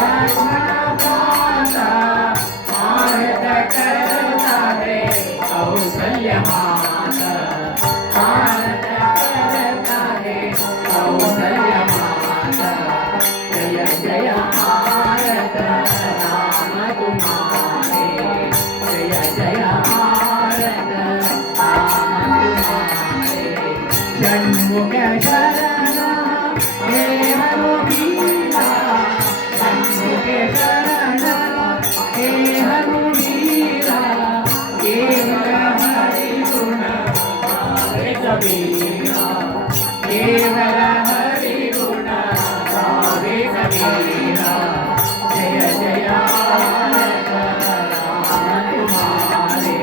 लक्ष्मणमाता भारत करता रे कौसल्य माता भारत करता रे कौसल्य माता जय जय भारत राम तुम्हारे जय जय भारत राम तुम्हारे षण्मुख शरण हे हनुवीरा षण्मुख शरण हे हनुवीरा केवल हरि गुण गावे कबीरा केवल हरि गुण गावे कबीरा जय जय भारत राम तुम्हारे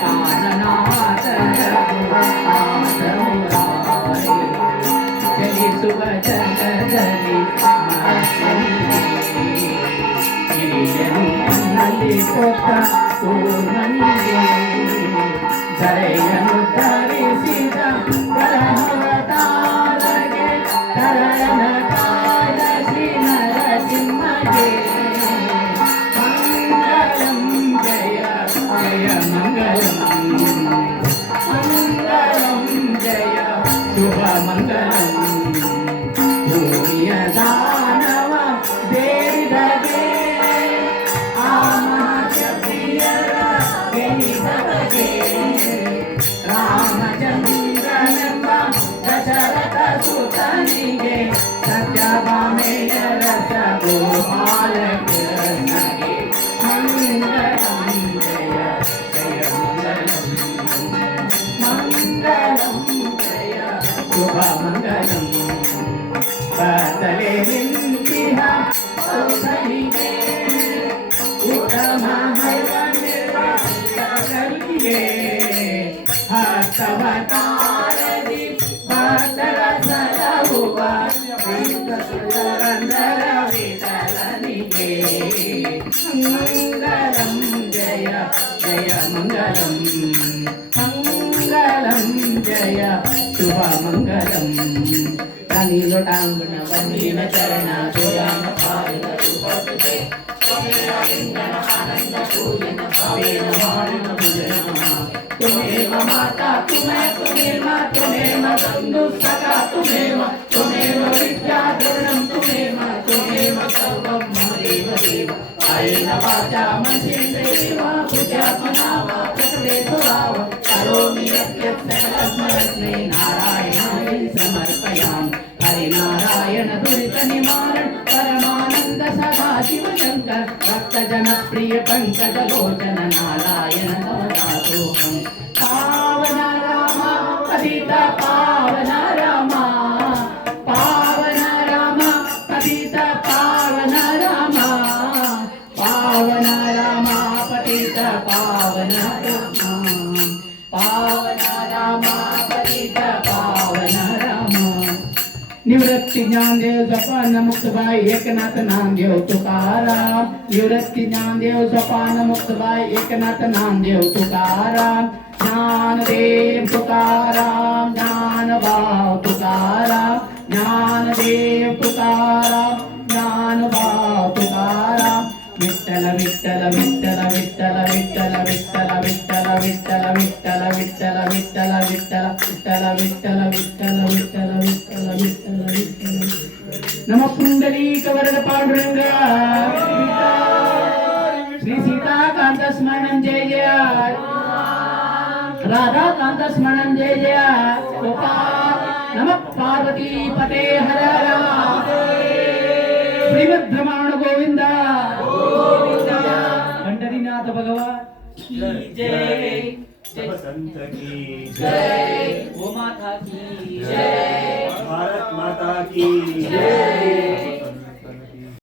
काननाथ रघुनाथ मुरारे चली सुबचन चली ನಲ್ಲಿ ಕೊಟ್ಟ ಪೂರ್ಣನಿಗೆ ಧರೆಯನ್ನು ಧರಿಸಿದ ಬರಹವತಾರಗೆ ಕರಣ ಕಾಯ್ದ ಶ್ರೀ ನರಸಿಂಹಗೆ ಮಂಗಳಂ ಜಯ ಜಯ ಮಂಗಳಂ ಮಂಗಳಂ ಜಯ ಶುಭ ಮಂಗಳಂ ಭೂಮಿಯ ದಾನವ ಬೇಡಿದಗೆ ರಾಮಚಂದ್ರನೆಂಬ ದಶರಥ ಸುತನಿಗೆ ಸತ್ಯಭಾಮೆಯ ರಸ ಗೋಪಾಲ ಕೃಷ್ಣಗೆ ಮಂಗಳಂ ಜಯ ಜಯ ಮಂಗಳಂ ಮಂಗಳಂ ಜಯ ಶುಭ ಮಂಗಳಂ ಬದಲೇ ನಿಂತಿಹ ಕೌಸಲಿಗೆ ಉತ್ತಮ ಹೈವನ್ಯರಿಗೆ ಹಸ್ತವತಾರದಿ ಭಕ್ತರ ಸಲಹುವ ಸುರಂದರ ವಿಠಲನಿಗೆ ಮಂಗಳಂ ಜಯ ಜಯ ಮಂಗಳಂ ಮಂಗಳಂ ಜಯ ಶುಭ ಮಂಗಳಂ ಟಾಂಗುಣ ಬಂದಿನ ಚರಣ ಸುರಾಮ ಪಾದ ಸುಭದ್ರತೆ आनंद पूजन भावेन मारुन भुजन तुमेव माता तुमेव बंधु सखा तुमेव विद्या द्रविणं तुमेव सर्वं ममदेव देव कायेन वाचा मनसेन्द्रियेण बुद्ध्यात्मना वा प्रकृते स्वभाव करोमि यद्यत् सकलस्मरस्मै नारायणाय समर्पयामि हरिनारायण दुरित निवारण परमानंद सदा शिव शंकर भक्त जन प्रिय पंकज लोचन नारायण नमस्कारोहं पावन राम पतित पावन राम पावन राम पतित पावन राम पावन राम पतित पावन राम पावन राम पतित पावन राम निवृत्ति ज्ञानदेव सपान मुक्त भाई एकनाथ नामदेव तुकाराम निवृत्ति ज्ञानदेव सपान मुक्त भाई एकनाथ नामदेव तुकाराम ज्ञानदेव तुकाराम ज्ञान भाव तुकाराम ज्ञानदेव तुकाराम ज्ञान भाव तुकाराम विठ्ठल विठ्ठल विठ्ठल विठ्ठल विठ्ठल विठ्ठल विठ्ठल विठ्ठल विठ्ठल विठ्ठल विठ्ठल विठ्ठल विठ्ठल विठ्ठल विठ्ठल विठ्ठल विठ्ठल विठ्ठल नमः पुंडलीक वरद पांडुरंग श्री सीताकांत स्मरणं जय जय राधा कांत स्मरणं जय जय गोपाल नमः पार्वती पते हर श्रीमद्रमण गोविंद पंढरीनाथ भगवान की जय संत की जय गो माता की जय भारत माता की जय।